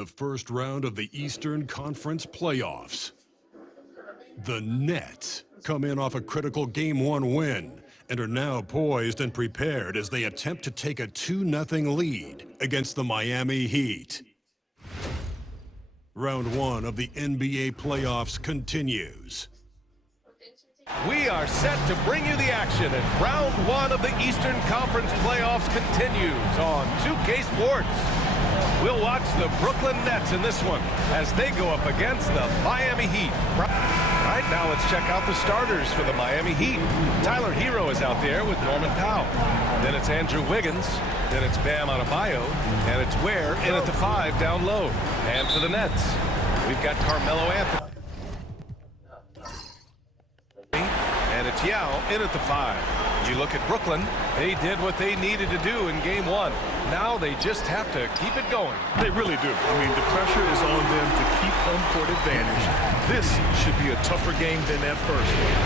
the first round of the Eastern Conference playoffs. The Nets come in off a critical Game 1 win and are now poised and prepared as they attempt to take a 2-0 lead against the Miami Heat. Round 1 of the NBA playoffs continues. We are set to bring you the action as round 1 of the Eastern Conference playoffs continues on 2K Sports. We'll watch the Brooklyn Nets in this one as they go up against the Miami Heat. All right, now let's check out the starters for the Miami Heat. Tyler Hero is out there with Norman Powell. Then it's Andrew Wiggins. Then it's Bam Adebayo. And it's Ware in at the 5 down low. And for the Nets, we've got Carmelo Anthony. And it's Yao in at the 5. You look at Brooklyn, they did what they needed to do in Game 1. Now they just have to keep it going. They really do. I mean, the pressure is on them to keep home court advantage. This should be a tougher game than that first one.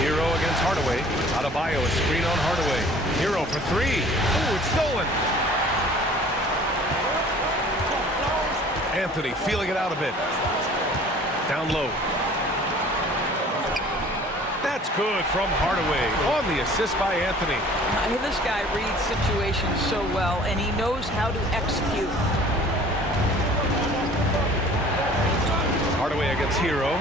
Hero against Hardaway. Adebayo, a screen on Hardaway. Hero for 3. Ooh, it's stolen. Anthony feeling it out a bit. Down low. That's good from Hardaway on the assist by Anthony. This guy reads situations so well, and he knows how to execute. Hardaway against Hero.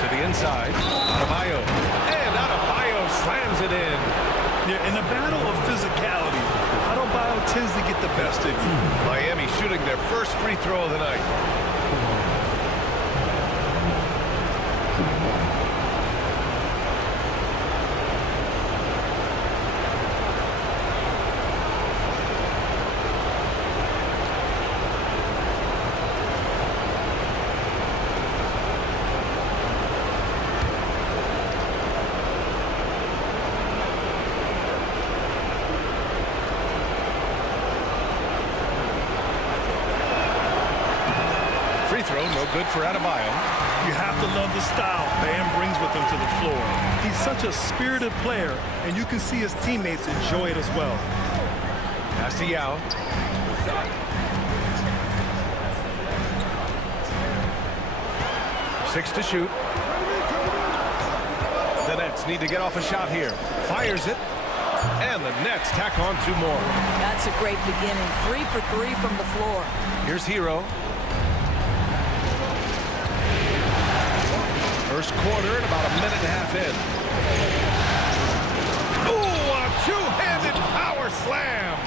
To the inside. Adebayo. And Adebayo slams it in. Yeah, in a battle of physicality, Adebayo tends to get the best of you. Miami shooting their first free throw of the night. Free throw, no good for Adebayo. You have to love the style Bam brings with him to the floor. He's such a spirited player, and you can see his teammates enjoy it as well. Pass to Yao. Six to shoot. The Nets need to get off a shot here. Fires it. And the Nets tack on 2 more. That's a great beginning. 3 for 3 from the floor. Here's Hero. First quarter and about a minute and a half in. Ooh, a two-handed power slam.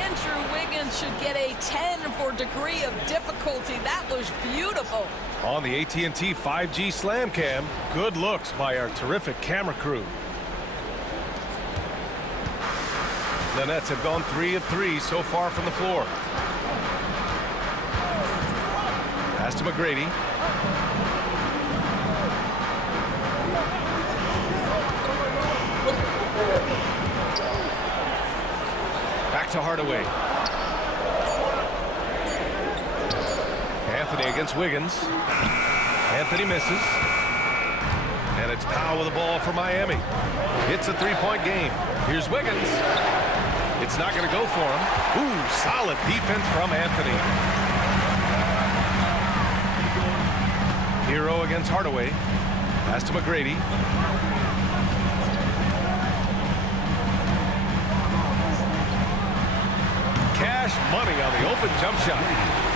Andrew Wiggins should get a 10 for degree of difficulty. That was beautiful. On the AT&T 5G Slam Cam, good looks by our terrific camera crew. The Nets have gone 3 of 3 so far from the floor. Pass to McGrady. Back to Hardaway. Anthony against Wiggins. Anthony misses. And it's Powell with the ball for Miami. It's a 3-point game. Here's Wiggins. It's not going to go for him. Ooh, solid defense from Anthony. Hero against Hardaway. Pass to McGrady. Cash money on the open jump shot.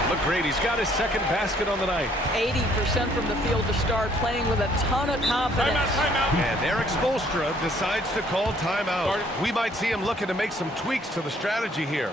McGrady's got his second basket on the night. 80% from the field to start, playing with a ton of confidence. Timeout. And Eric Spoelstra decides to call timeout. We might see him looking to make some tweaks to the strategy here.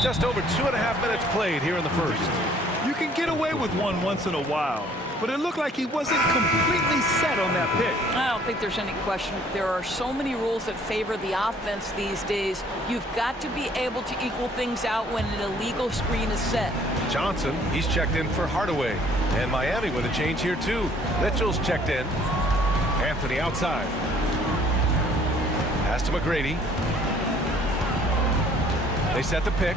Just over 2.5 minutes played here in the first. You can get away with one once in a while, but it looked like he wasn't completely set on that pick. I don't think there's any question. There are so many rules that favor the offense these days. You've got to be able to equal things out when an illegal screen is set. Johnson, he's checked in for Hardaway. And Miami with a change here, too. Mitchell's checked in. Anthony outside. Pass to McGrady. They set the pick.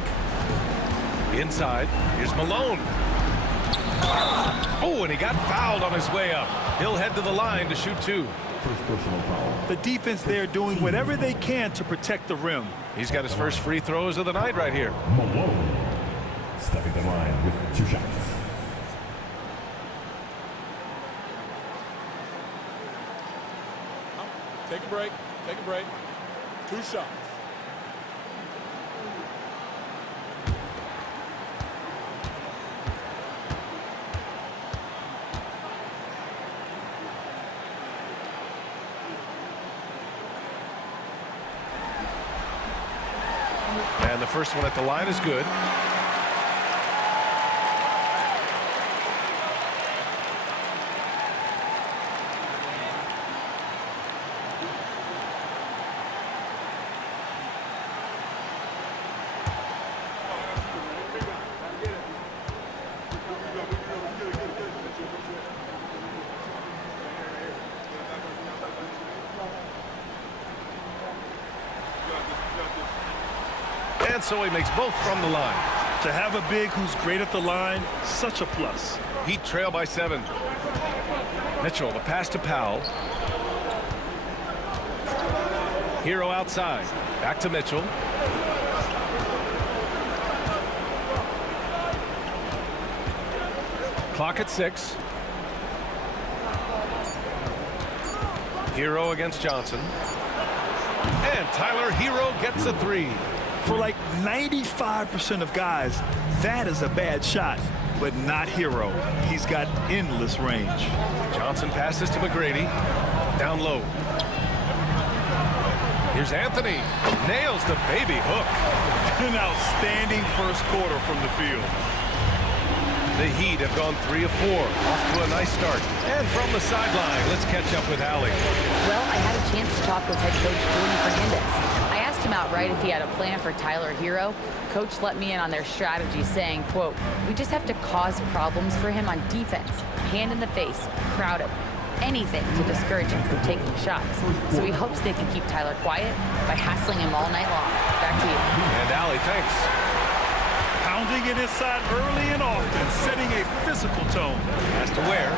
Inside. Here's Malone. Oh, and he got fouled on his way up. He'll head to the line to shoot 2. First personal foul. The defense there doing whatever they can to protect the rim. He's got his first free throws of the night right here. Malone stepping the line with 2 shots. Take a break. Take a break. 2 shots. And the first one at the line is good. And so he makes both from the line. To have a big who's great at the line, such a plus. Heat trail by 7. Mitchell, the pass to Powell. Hero outside. Back to Mitchell. Clock at 6. Hero against Johnson. And Tyler Hero gets a 3. For like 95% of guys, that is a bad shot, but not Hero. He's got endless range. Johnson passes to McGrady. Down low. Here's Anthony. Nails the baby hook. An outstanding first quarter from the field. The Heat have gone 3 of 4. Off to a nice start. And from the sideline, let's catch up with Allie. Well, I had a chance to talk with head coach Jordan Fernandez. I asked him outright if he had a plan for Tyler Hero. Coach let me in on their strategy, saying, quote, "We just have to cause problems for him on defense. Hand in the face, crowd him. Anything to discourage him from taking shots." So he hopes they can keep Tyler quiet by hassling him all night long. Back to you. And Allie, thanks. Pounding it inside early and often, setting a physical tone. Has to Ware.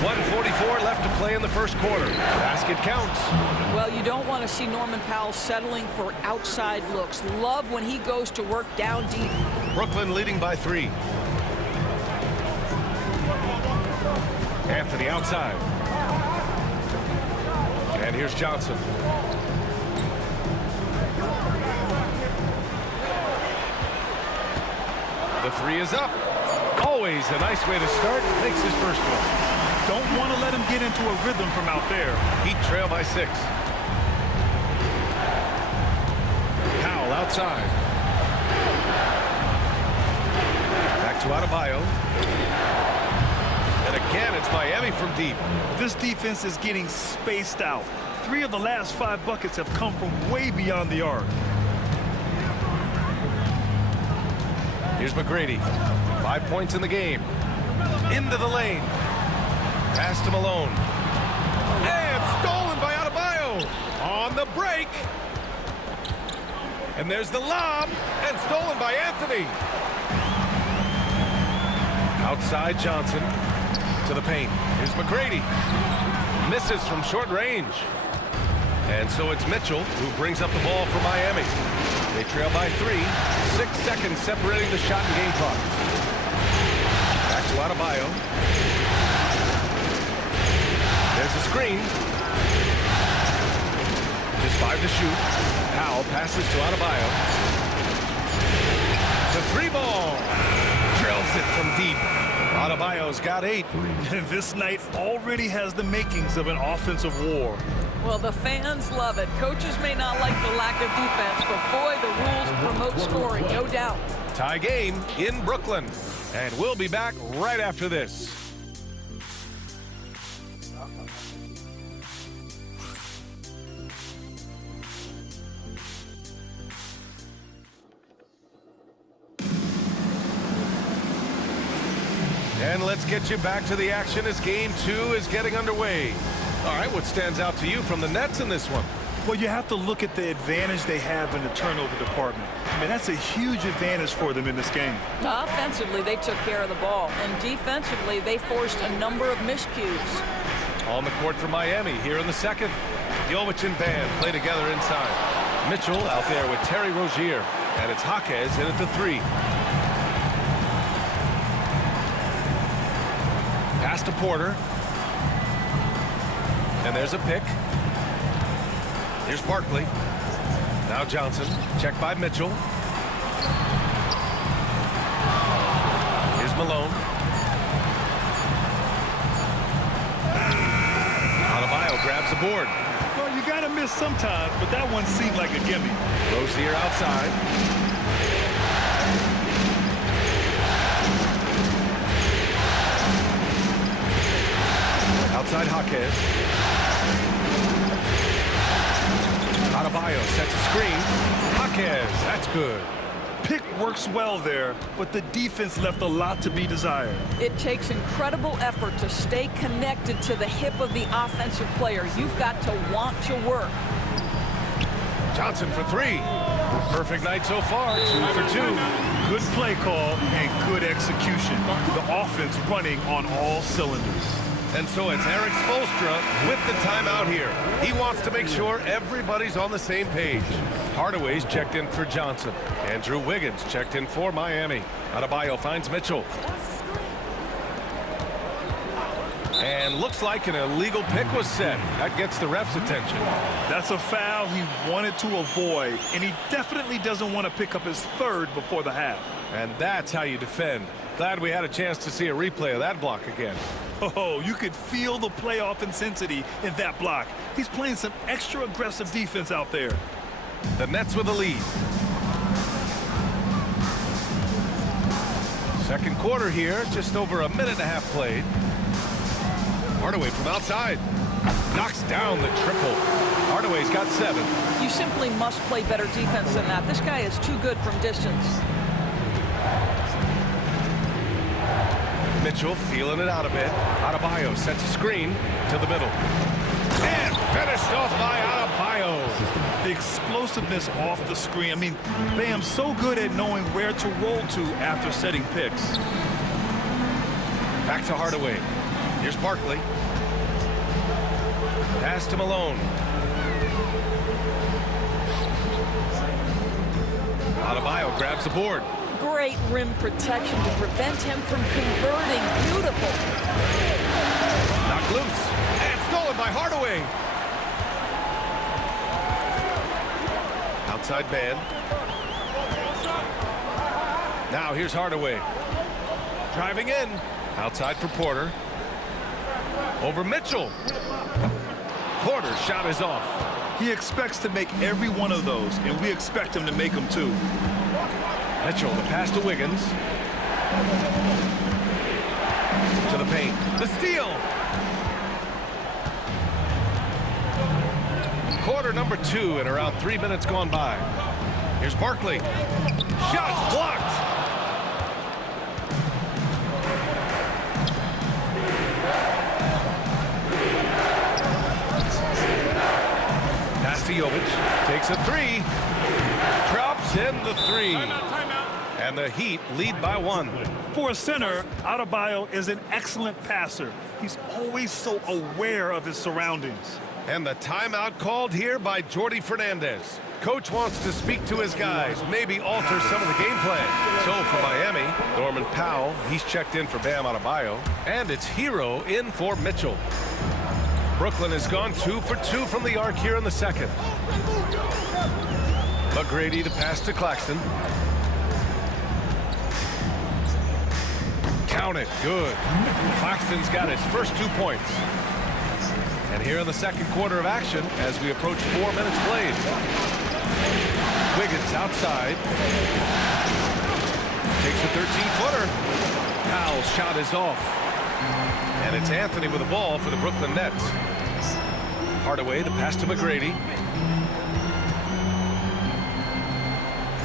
1:44 left to play in the first quarter. Basket counts. Well, you don't want to see Norman Powell settling for outside looks. Love when he goes to work down deep. Brooklyn leading by 3. Anthony outside. And here's Johnson. The 3 is up. Always a nice way to start. Makes his first one. Don't want to let him get into a rhythm from out there. Heat trail by 6. Powell outside. Back to Adebayo. And again, it's Miami from deep. This defense is getting spaced out. 3 of the last 5 buckets have come from way beyond the arc. Here's McGrady. 5 points in the game. Into the lane. Pass to Malone. And stolen by Adebayo. On the break. And there's the lob. And stolen by Anthony. Outside Johnson. To the paint. Here's McGrady. Misses from short range. And so it's Mitchell who brings up the ball for Miami. They trail by 3. 6 seconds separating the shot and game clocks. Back to Adebayo. There's a screen. Just 5 to shoot. Powell passes to Adebayo. The 3 ball. Drills it from deep. Adebayo's got 8. This night already has the makings of an offensive war. Well, the fans love it. Coaches may not like the lack of defense, but boy, the rules promote scoring, no doubt. Tie game in Brooklyn. And we'll be back right after this. And let's get you back to the action as game 2 is getting underway. All right, what stands out to you from the Nets in this one? Well, you have to look at the advantage they have in the turnover department. I mean, that's a huge advantage for them in this game. Offensively, they took care of the ball, and defensively, they forced a number of miscues. On the court for Miami here in the second. Jovic and Bam play together inside. Mitchell out there with Terry Rozier, and it's Jaquez in at the 3. Pass to Porter. And there's a pick. Here's Barkley. Now Johnson. Checked by Mitchell. Here's Malone. Adebayo grabs the board. Well, you got to miss sometimes, but that one seemed like a gimme. Rozier outside. Outside Jaquez. Adebayo sets a screen. Jaquez, that's good. Pick works well there, but the defense left a lot to be desired. It takes incredible effort to stay connected to the hip of the offensive player. You've got to want to work. Johnson for 3. Perfect night so far, 2 for 2. Good play call and good execution. The offense running on all cylinders. And so it's Eric Spoelstra with the timeout here. He wants to make sure everybody's on the same page. Hardaway's checked in for Johnson. Andrew Wiggins checked in for Miami. Adebayo finds Mitchell. And looks like an illegal pick was set. That gets the ref's attention. That's a foul he wanted to avoid, and he definitely doesn't want to pick up his 3rd before the half. And that's how you defend. Glad we had a chance to see a replay of that block again. Oh, you could feel the playoff intensity in that block. He's playing some extra aggressive defense out there. The Nets with a lead. Second quarter here, just over a minute and a half played. Hardaway from outside. Knocks down the triple. Hardaway's got 7. You simply must play better defense than that. This guy is too good from distance. Mitchell feeling it out a bit. Adebayo sets a screen to the middle. And finished off by Adebayo. The explosiveness off the screen. I mean, Bam's so good at knowing where to roll to after setting picks. Back to Hardaway. Here's Barkley. Pass to Malone. Adebayo grabs the board. Great rim protection to prevent him from converting. Beautiful. Knocked loose. And stolen by Hardaway. Outside man. Now here's Hardaway. Driving in. Outside for Porter. Over Mitchell. Porter's shot is off. He expects to make every one of those, and we expect him to make them too. Mitchell, the pass to Wiggins. To the paint. The steal. Quarter number 2 and around 3 minutes gone by. Here's Barkley. Shots blocked. Pass to Jovic. Takes a 3. Drops in the 3. And the Heat lead by 1. For a center, Adebayo is an excellent passer. He's always so aware of his surroundings. And the timeout called here by Jordi Fernandez. Coach wants to speak to his guys, maybe alter some of the game plan. So for Miami, Norman Powell, he's checked in for Bam Adebayo. And it's Hero in for Mitchell. Brooklyn has gone 2 for 2 from the arc here in the second. McGrady to pass to Claxton. Count it. Good. Claxton's got his first 2 points. And here in the second quarter of action, as we approach 4 minutes played. Wiggins outside. takes a 13-footer. Powell's shot is off. And it's Anthony with the ball for the Brooklyn Nets. Hardaway, the pass to McGrady.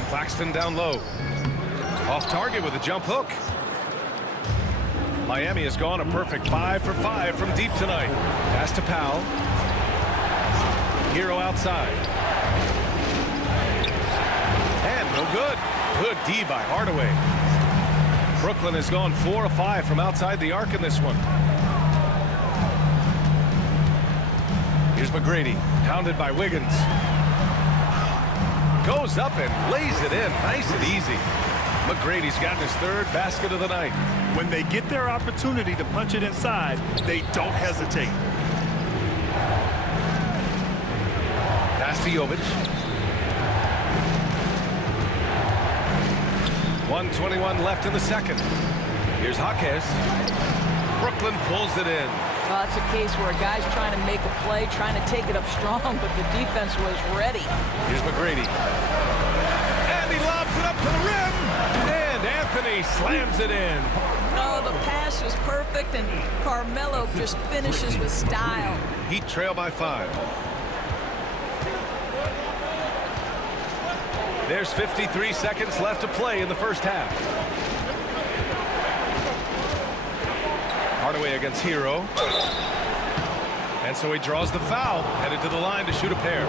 Claxton down low. Off target with a jump hook. Miami has gone a perfect 5 for 5 from deep tonight. Pass to Powell. Hero outside. And no good. Good D by Hardaway. Brooklyn has gone 4 of 5 from outside the arc in this one. Here's McGrady, hounded by Wiggins. Goes up and lays it in, nice and easy. McGrady's gotten his 3rd basket of the night. When they get their opportunity to punch it inside, they don't hesitate. Pass to Jovic. 1:21 left in the second. Here's Jaquez. Brooklyn pulls it in. Well, that's a case where a guy's trying to make a play, trying to take it up strong, but the defense was ready. Here's McGrady. And he lobs it up to the rim. And Anthony slams it in. Oh, the pass was perfect, and Carmelo just finishes with style. Heat trail by 5. There's 53 seconds left to play in the first half. Hardaway against Hero. And so he draws the foul, headed to the line to shoot a pair.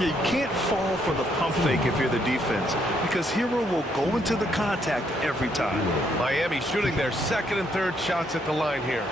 Yeah, you can't fall for the pump fake if you're the defense, because Hero will go into the contact every time. Miami shooting their 2nd and 3rd shots at the line here.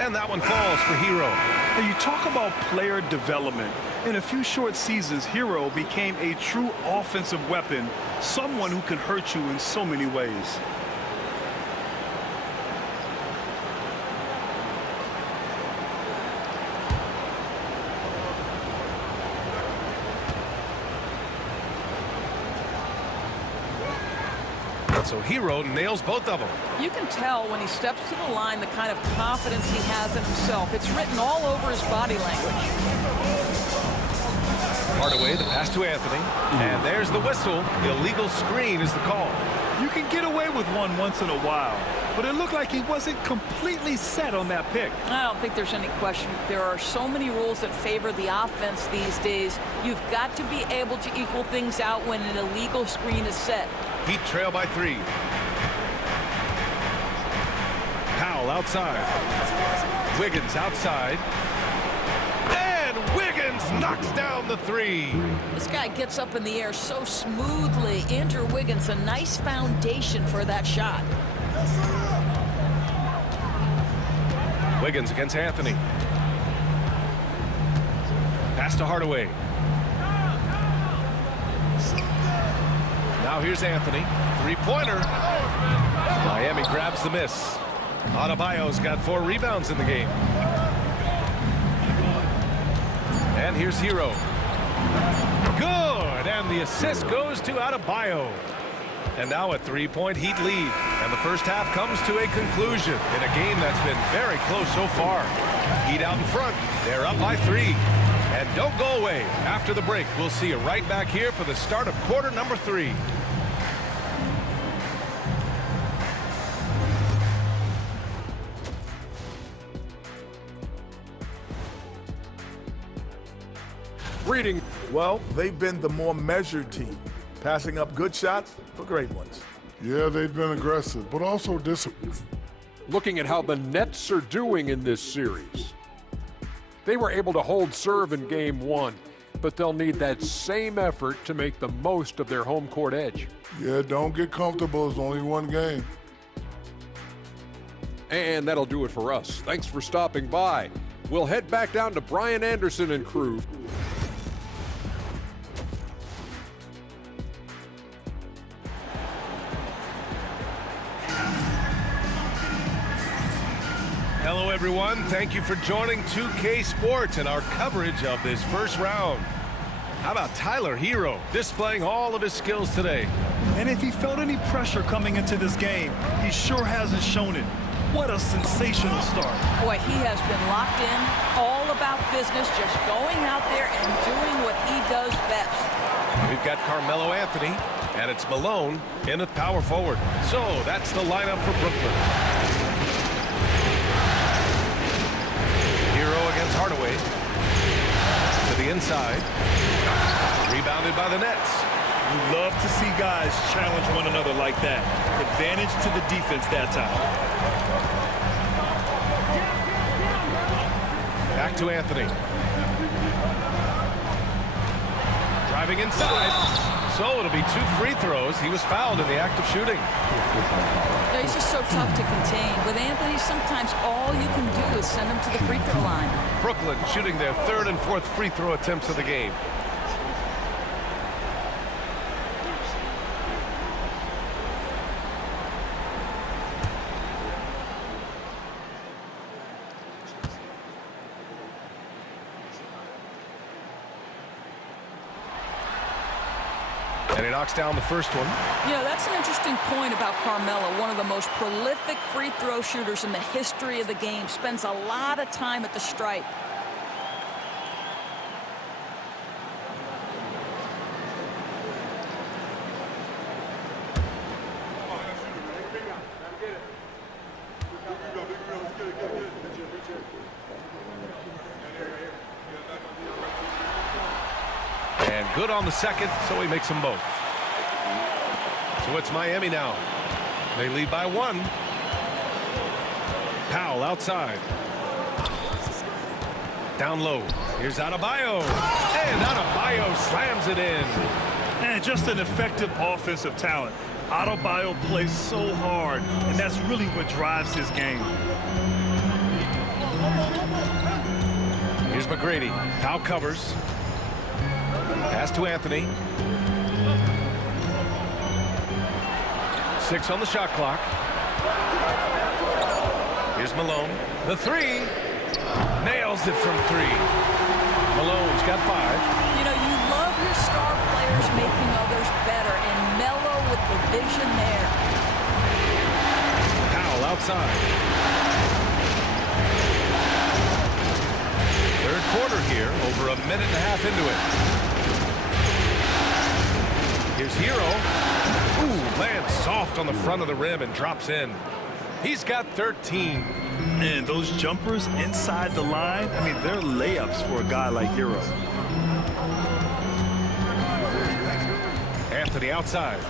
And that one falls for Hero. Now you talk about player development. In a few short seasons, Hero became a true offensive weapon, someone who can hurt you in so many ways. So Hero nails both of them. You can tell when he steps to the line the kind of confidence he has in himself. It's written all over his body language. Hardaway, the pass to Anthony. And there's the whistle. Illegal screen is the call. You can get away with one once in a while, but it looked like he wasn't completely set on that pick. I don't think there's any question. There are so many rules that favor the offense these days. You've got to be able to equal things out when an illegal screen is set. Heat trail by 3. Powell outside. Wiggins outside. And Wiggins knocks down the 3. This guy gets up in the air so smoothly. Andrew Wiggins, a nice foundation for that shot. Wiggins against Anthony. Pass to Hardaway. Now here's Anthony. 3-pointer. Miami grabs the miss. Adebayo's got 4 rebounds in the game. And here's Hero. Good. And the assist goes to Adebayo. And now a 3-point Heat lead. And the first half comes to a conclusion in a game that's been very close so far. Heat out in front. They're up by 3. And don't go away. After the break, we'll see you right back here for the start of quarter number 3. Reading. Well, they've been the more measured team, passing up good shots for great ones. Yeah, they've been aggressive, but also disciplined. Looking at how the Nets are doing in this series. They were able to hold serve in Game 1, but they'll need that same effort to make the most of their home court edge. Yeah, don't get comfortable. It's only one game. And that'll do it for us. Thanks for stopping by. We'll head back down to Brian Anderson and crew. Hello, everyone. Thank you for joining 2K Sports and our coverage of this first round. How about Tyler Hero displaying all of his skills today? And if he felt any pressure coming into this game, he sure hasn't shown it. What a sensational start. Boy, he has been locked in, all about business, just going out there and doing what he does best. We've got Carmelo Anthony, and it's Malone in at power forward. So that's the lineup for Brooklyn. Hero against Hardaway. To the inside. Rebounded by the Nets. You love to see guys challenge one another like that. Advantage to the defense that time. Back to Anthony. Driving inside. So it'll be 2 free throws. He was fouled in the act of shooting. Yeah, he's just so tough to contain. With Anthony, sometimes all you can do is send him to the free throw line. Brooklyn shooting their 3rd and 4th free throw attempts of the game. And he knocks down the first one. You know, that's an interesting point about Carmelo, one of the most prolific free throw shooters in the history of the game. Spends a lot of time at the stripe. And good on the second, so he makes them both. So it's Miami now. They lead by 1. Powell outside. Down low. Here's Adebayo. And Adebayo slams it in. And just an effective offensive talent. Adebayo plays so hard, and that's really what drives his game. Here's McGrady. Powell covers. Pass to Anthony. 6 on the shot clock. Here's Malone. The 3. Nails it from 3. Malone's got 5. You know, you love your star players making others better, and Melo with the vision there. Powell outside. 3rd quarter here, over a minute and a half into it. Here's Hero. Ooh, lands soft on the front of the rim and drops in. He's got 13. And those jumpers inside the line, I mean, they're layups for a guy like Hero. Anthony outside.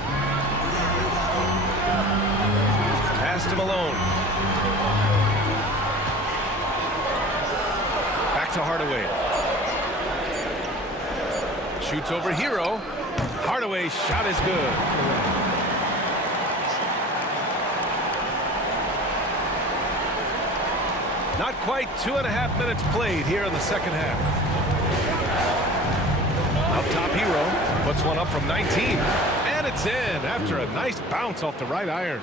Pass to Malone. Back to Hardaway. Shoots over Hero. Hardaway's shot is good. Not quite 2.5 minutes played here in the second half. Up top, Hero puts one up from 19. And it's in after a nice bounce off the right iron.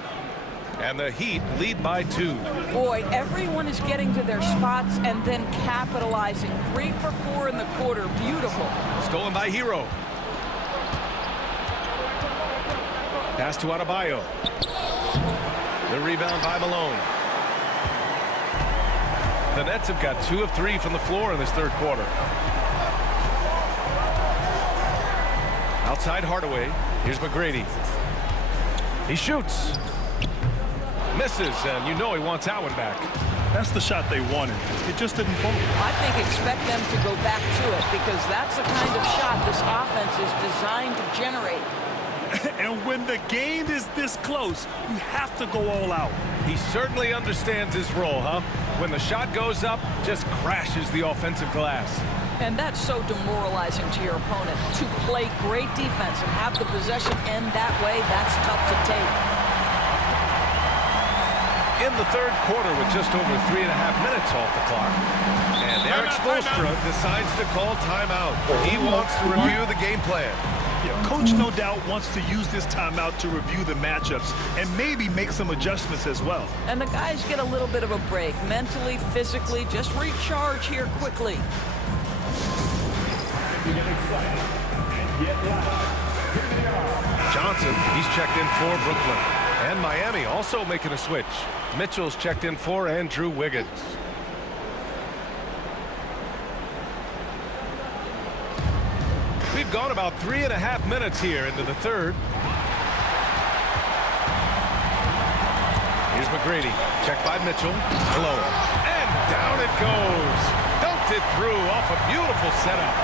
And the Heat lead by 2. Boy, everyone is getting to their spots and then capitalizing. 3 for 4 in the quarter. Beautiful. Stolen by Hero. Pass to Adebayo. The rebound by Malone. The Nets have got 2 of 3 from the floor in this 3rd quarter. Outside Hardaway. Here's McGrady. He shoots. Misses, and you know he wants that one back. That's the shot they wanted. It just didn't fall. I think expect them to go back to it because that's the kind of shot this offense is designed to generate. And when the game is this close, you have to go all out. He certainly understands his role, huh? When the shot goes up, just crashes the offensive glass. And that's so demoralizing to your opponent. To play great defense and have the possession end that way, that's tough to take. In the 3rd quarter with just over 3.5 minutes off the clock. And Eric Spoelstra decides to call timeout. He wants to review the game plan. Yeah, Coach no doubt wants to use this timeout to review the matchups and maybe make some adjustments as well. And the guys get a little bit of a break. Mentally, physically, just recharge here quickly. Johnson, he's checked in for Brooklyn. And Miami also making a switch. Mitchell's checked in for Andrew Wiggins. We've gone about 3.5 minutes here into the third. Here's McGrady. Checked by Mitchell. Alone. And down it goes. Dunked it through off a beautiful setup.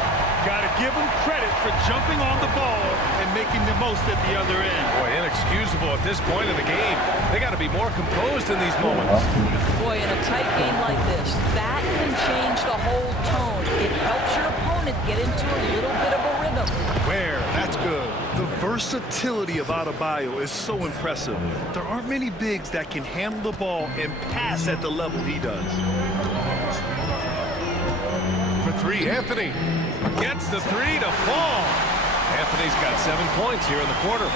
Got to give him credit for jumping on the ball and making the most at the other end. Boy, inexcusable at this point in the game. They got to be more composed in these moments. Boy, in a tight game like this, that can change the whole tone. It helps your opponent get into a little bit of a rhythm. Where? That's good. The versatility of Adebayo is so impressive. There aren't many bigs that can handle the ball and pass at the level he does. For three, Anthony gets the three to fall. Anthony's got 7 points here in the quarter.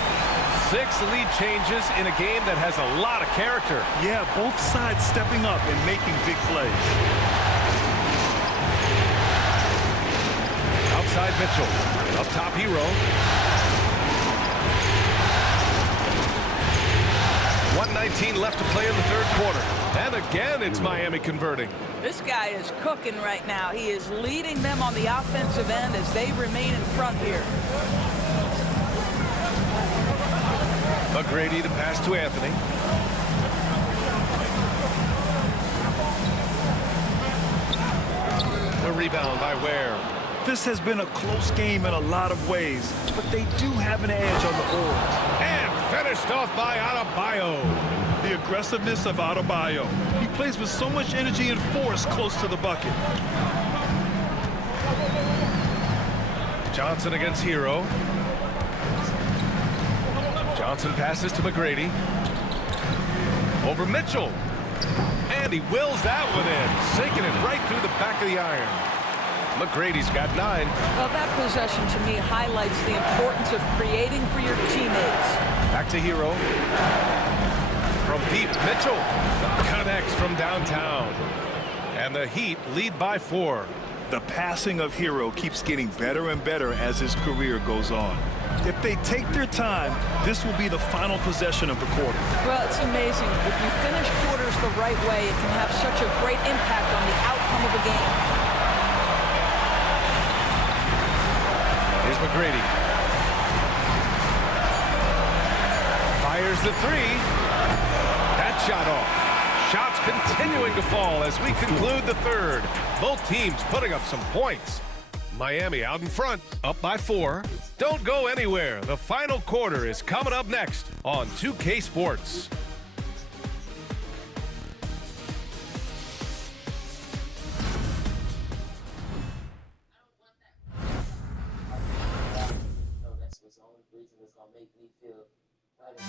6 lead changes in a game that has a lot of character. Yeah, both sides stepping up and making big plays. Outside Mitchell. Up top Hero. 1:19 left to play in the third quarter. And again, it's Miami converting. This guy is cooking right now. He is leading them on the offensive end as they remain in front here. McGrady to pass to Anthony. The rebound by Ware. This has been a close game in a lot of ways, but they do have an edge on the board. And finished off by Adebayo. The aggressiveness of Adebayo. He plays with so much energy and force close to the bucket. Johnson against Hero. Johnson passes to McGrady. Over Mitchell. And he wills that one in, sinking it right through the back of the iron. McGrady's got 9. Well, that possession to me highlights the importance of creating for your teammates. Back to Hero. From deep, Mitchell connects from downtown. And the Heat lead by 4. The passing of Hero keeps getting better and better as his career goes on. If they take their time, this will be the final possession of the quarter. Well, it's amazing. If you finish quarters the right way, it can have such a great impact on the outcome of a game. Here's McGrady. Fires the 3. That shot off. Shots continuing to fall as we conclude the third. Both teams putting up some points. Miami out in front, up by 4. Don't go anywhere. The final quarter is coming up next on 2K Sports.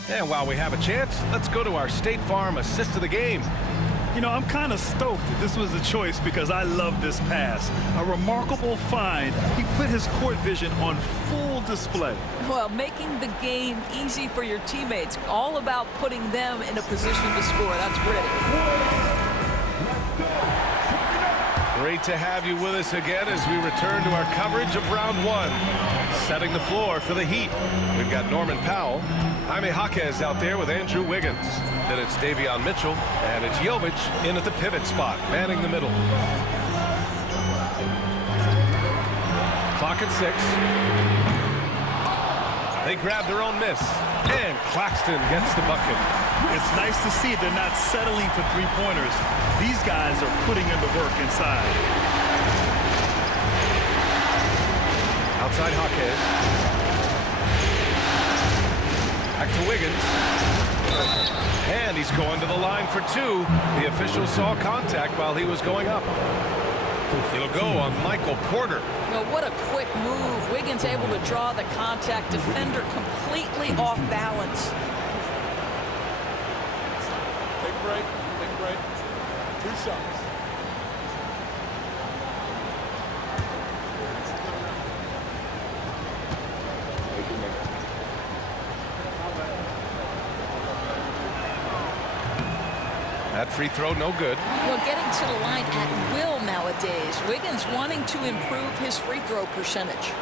And while we have a chance, let's go to our State Farm assist of the game. You know, I'm kind of stoked that this was a choice because I love this pass. A remarkable find. He put his court vision on full display. Well, making the game easy for your teammates. All about putting them in a position to score. That's gritty. Great to have you with us again as we return to our coverage of round 1. Setting the floor for the Heat. We've got Norman Powell. Jaime Jaquez out there with Andrew Wiggins. Then it's Davion Mitchell, and it's Jovic in at the pivot spot, manning the middle. Clock at 6. They grab their own miss, and Claxton gets the bucket. It's nice to see they're not settling for three-pointers. These guys are putting in the work inside. Outside Jaquez. Back to Wiggins. And he's going to the line for 2. The official saw contact while he was going up. It'll go on Michael Porter. Well, what a quick move. Wiggins able to draw the contact. Defender completely off balance. Take a break. Take a break. 2 shots. That free throw, no good. Well, getting to the line at will nowadays. Wiggins wanting to improve his free throw percentage.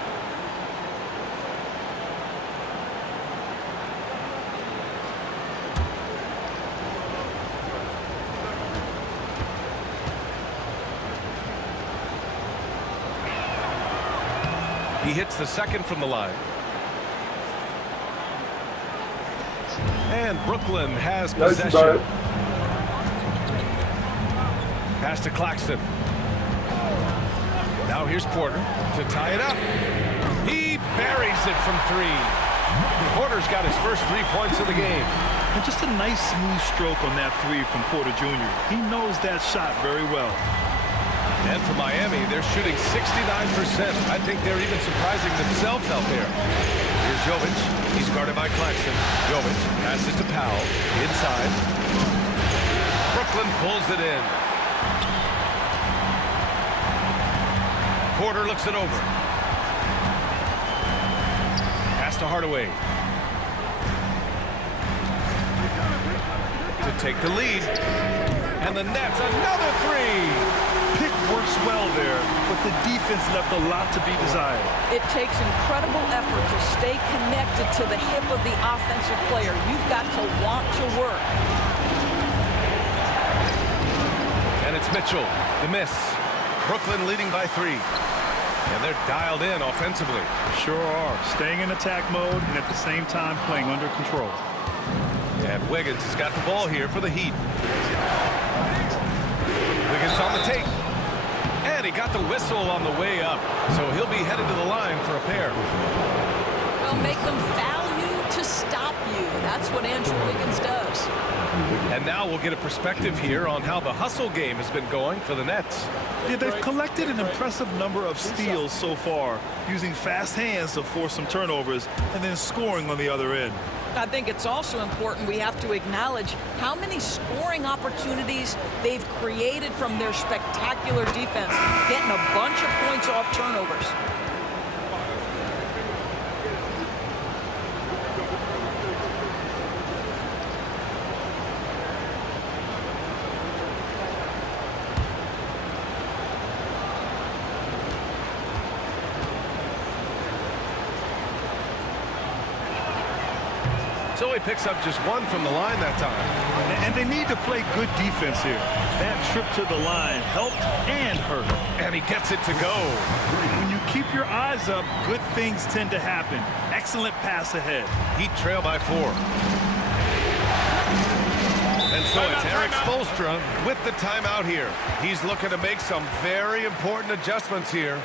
He hits the second from the line. And Brooklyn has possession. Pass to Claxton. Now here's Porter to tie it up. He buries it from 3. Porter's got his first 3 points of the game. And just a nice smooth stroke on that 3 from Porter Jr. He knows that shot very well. And for Miami, they're shooting 69%. I think they're even surprising themselves out there. Here's Jovic. He's guarded by Claxton. Jovic passes to Powell. Inside. Brooklyn pulls it in. Porter looks it over. Pass to Hardaway. To take the lead. And the Nets, another 3. Pick works well there, but the defense left a lot to be desired. It takes incredible effort to stay connected to the hip of the offensive player. You've got to want to work. And it's Mitchell, the miss. Brooklyn leading by 3. And they're dialed in offensively. Sure are. Staying in attack mode and at the same time playing under control. And Wiggins has got the ball here for the Heat. Wiggins on the take. And he got the whistle on the way up. So he'll be headed to the line for a pair. Well, make them foul you to stop you. That's what Andrew Wiggins does. And now we'll get a perspective here on how the hustle game has been going for the Nets. Yeah, they've collected an impressive number of steals so far, using fast hands to force some turnovers and then scoring on the other end. I think it's also important we have to acknowledge how many scoring opportunities they've created from their spectacular defense, getting a bunch of points off turnovers. So he picks up just 1 from the line that time. And they need to play good defense here. That trip to the line helped and hurt. And he gets it to go. When you keep your eyes up, good things tend to happen. Excellent pass ahead. Heat trail by 4. And so it's Eric Spoelstra with the timeout here. He's looking to make some very important adjustments here.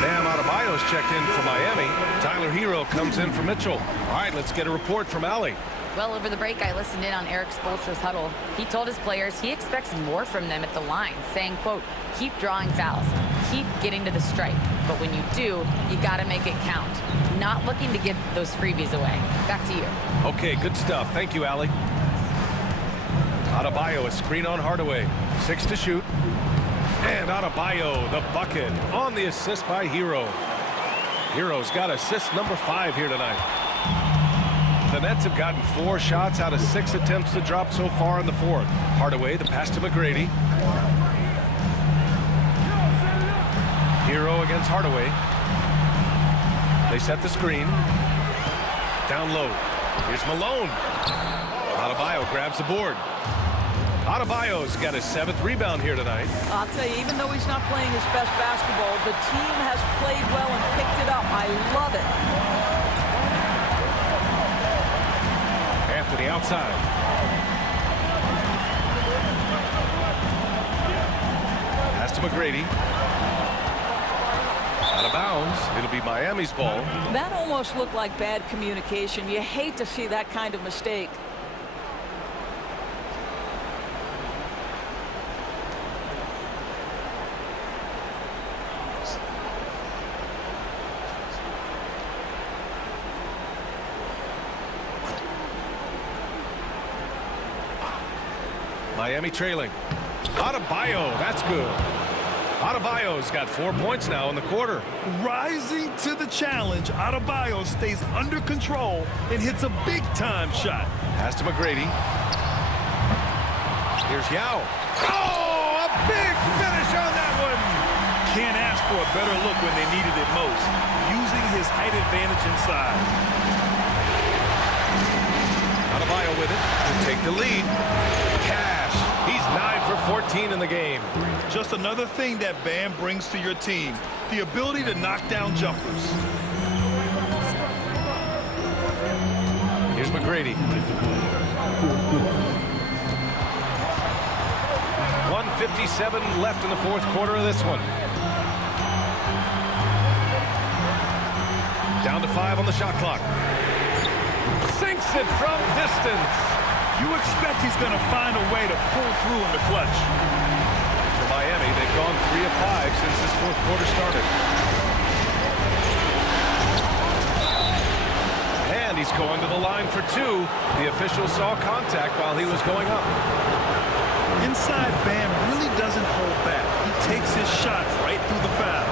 Bam Adebayo's checked in for Miami. Tyler Hero comes in for Mitchell. All right, let's get a report from Allie. Well, over the break, I listened in on Eric Spoelstra's huddle. He told his players he expects more from them at the line, saying, quote, keep drawing fouls, keep getting to the stripe. But when you do, you got to make it count. Not looking to give those freebies away. Back to you. Okay, good stuff. Thank you, Allie. Adebayo, a screen on Hardaway. 6 to shoot. And Adebayo, the bucket on the assist by Hero. Hero's got assist number 5 here tonight. The Nets have gotten 4 shots out of 6 attempts to drop so far in the 4th. Hardaway, the pass to McGrady. Hero against Hardaway. They set the screen. Down low. Here's Malone. Adebayo grabs the board. Adebayo's got his 7th rebound here tonight. I'll tell you, even though he's not playing his best basketball, the team has played well and picked it up. I love it. Anthony outside. Pass to McGrady. Out of bounds. It'll be Miami's ball. That almost looked like bad communication. You hate to see that kind of mistake. Miami trailing. Adebayo, that's good. Adebayo's got 4 points now in the quarter. Rising to the challenge, Adebayo stays under control and hits a big-time shot. Pass to McGrady. Here's Yao. Oh, a big finish on that one. better look when they needed it most, using his height advantage inside. Adebayo with it to take the lead. Cash. He's 9 for 14 in the game. Just another thing that Bam brings to your team, the ability to knock down jumpers. Here's McGrady. 1:57 left in the fourth quarter of this one. Down to 5 on the shot clock. Sinks it from distance. You expect he's going to find a way to pull through in the clutch. For Miami, they've gone 3 of 5 since this fourth quarter started. And he's going to the line for 2. The official saw contact while he was going up. Inside, Bam really doesn't hold back. He takes his shot right through the foul.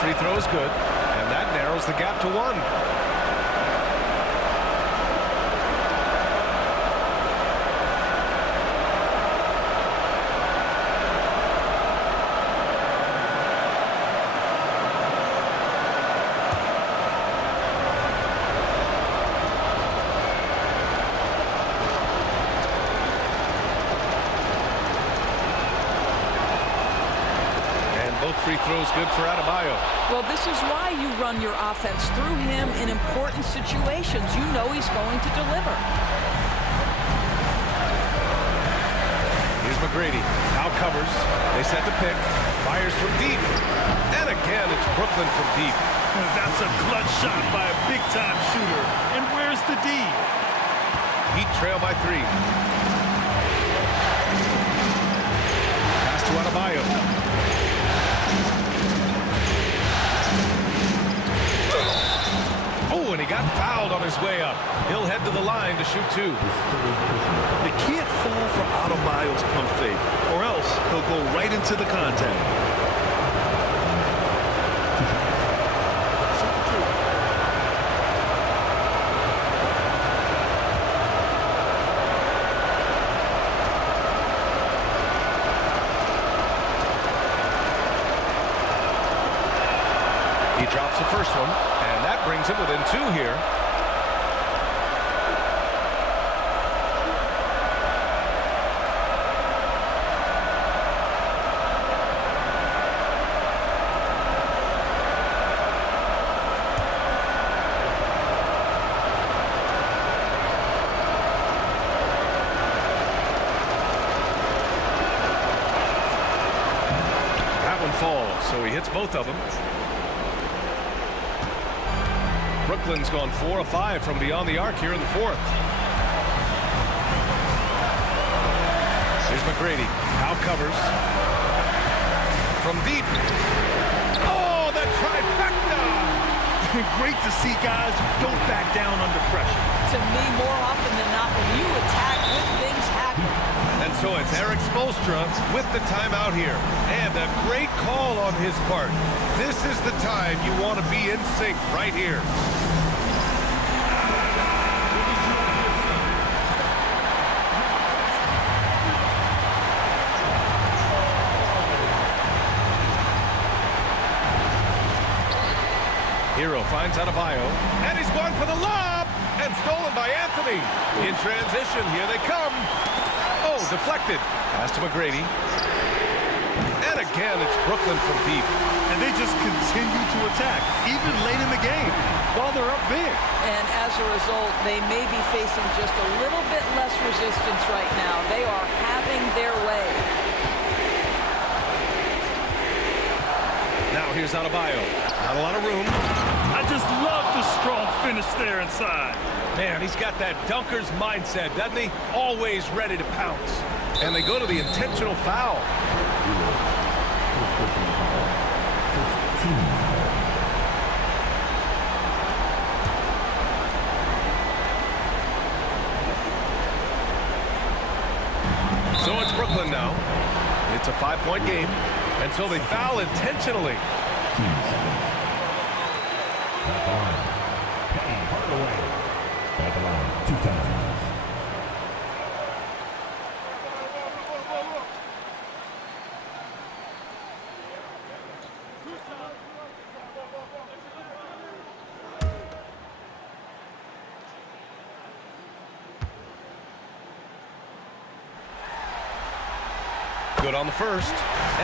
Free throw is good, and that narrows the gap to 1. Free throws good for Adebayo. Well, this is why you run your offense through him in important situations. You know he's going to deliver. Here's McGrady. Now covers. They set the pick. Fires from deep. And again, it's Brooklyn from deep. That's a clutch shot by a big-time shooter. And where's the D? Heat trail by 3. Pass to Adebayo. Oh, and he got fouled on his way up. He'll head to the line to shoot 2. You can't fall for Adebayo's pump fake, or else he'll go right into the contact. He drops the first one, and that brings him within 2 here. That one falls, so he hits both of them. Brooklyn's gone 4 of 5 from beyond the arc here in the fourth. Here's McGrady. Now covers. From deep. Oh, the trifecta! Great to see guys who don't back down under pressure. To me, more often than not, when you attack, good things happen. And so it's Eric Spoelstra with the timeout here. And a great call on his part. This is the time you want to be in sync right here. Hero finds Adebayo, and he's going for the lob, and stolen by Anthony. In transition, here they come. Oh, deflected. Pass to McGrady. And again, it's Brooklyn from deep. And they just continue to attack, even late in the game, while they're up big. And as a result, they may be facing just a little bit less resistance right now. They are having their way. Now here's Adebayo. Not a lot of room. I just love the strong finish there inside. Man, he's got that dunker's mindset, doesn't he? Always ready to pounce. And they go to the intentional foul. possession now. It's a 5-point game, and so they foul intentionally. At the line, Penny Hardaway. At the line, 2 times. Good on the first,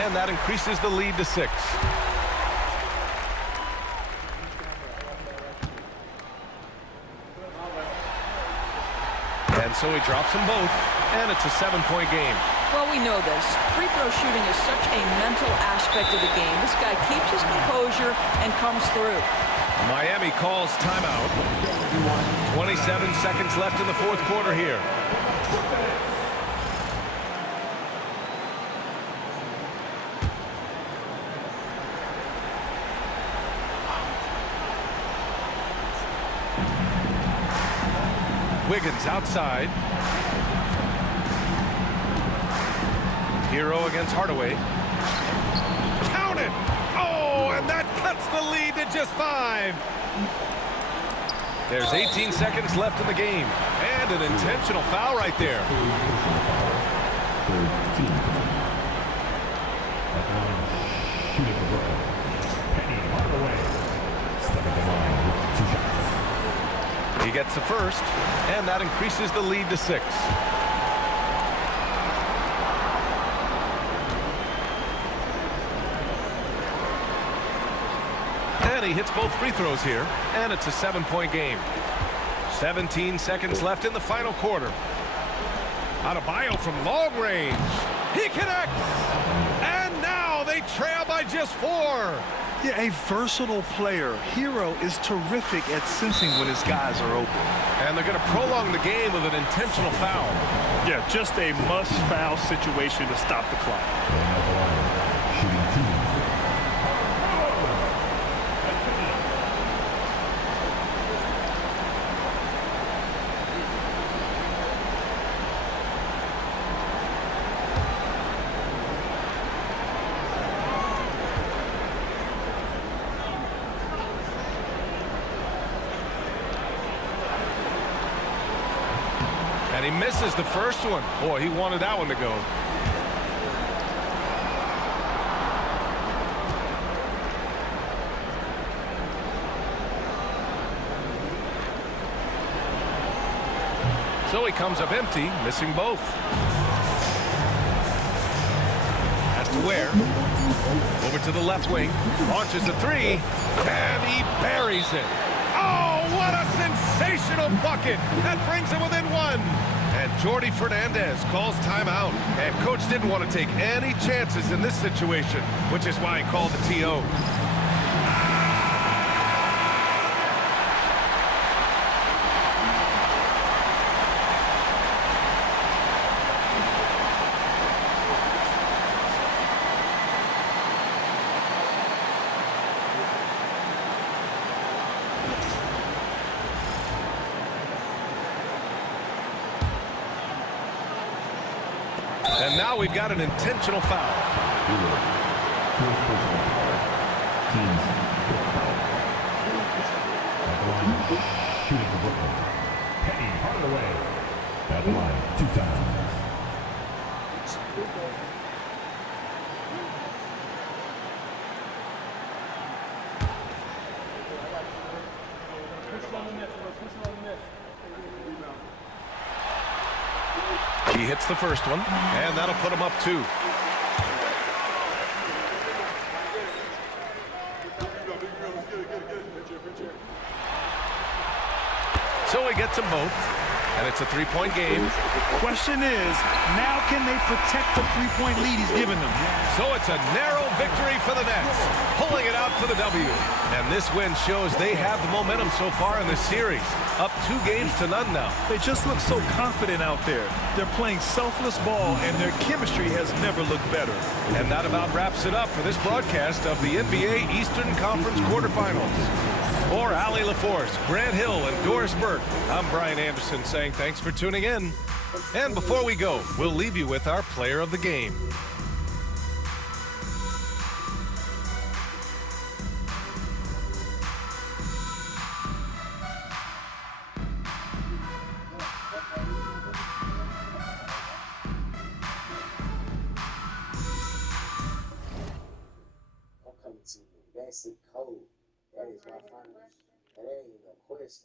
and that increases the lead to 6. And so he drops them both, and it's a 7-point game. Well, we know this. Free throw shooting is such a mental aspect of the game. This guy keeps his composure and comes through. Miami calls timeout. 27 seconds left in the fourth quarter here. Wiggins outside. Hero against Hardaway. Count it! Oh, and that cuts the lead to just 5. There's 18 seconds left in the game. And an intentional foul right there. Shooting for Brooklyn. Penny Hardaway. Stepping the line with 2 shots. He gets the first, and that increases the lead to 6. And he hits both free throws here, and it's a 7-point game. 17 seconds left in the final quarter. Adebayo from long range. He connects! And now they trail by just 4. Yeah, a versatile player. Hero is terrific at sensing when his guys are open. And they're going to prolong the game with an intentional foul. Yeah, just a must-foul situation to stop the clock. Shooting 2. And he misses the first one. Boy, he wanted that one to go. So he comes up empty, missing both. Has to Ware. Over to the left wing. Launches a 3. And he buries it. Oh, what a sensational bucket. That brings him within 1. And Jordi Fernandez calls timeout. And coach didn't want to take any chances in this situation, which is why he called the TO. And now we've got an intentional foul. Team's 5th foul. At the line, shooting for Brooklyn. Penny Hardaway. At the line, 2 times. He hits the first one, and that'll put him up 2. So he gets them both, and it's a 3-point game. Question is, now can they protect the 3-point lead he's given them? So it's a narrow victory for the Nets, pulling it out for the W. And this win shows they have the momentum so far in this series, up 2-0 now. They just look so confident out there. They're playing selfless ball, and their chemistry has never looked better. And that about wraps it up for this broadcast of the NBA Eastern Conference quarterfinals. For Allie LaForce, Grant Hill, and Doris Burke, I'm Brian Anderson saying thanks for tuning in. And before we go, we'll leave you with our player of the game. I'm coming to you. That's it cold. That is my finals. That ain't even a question.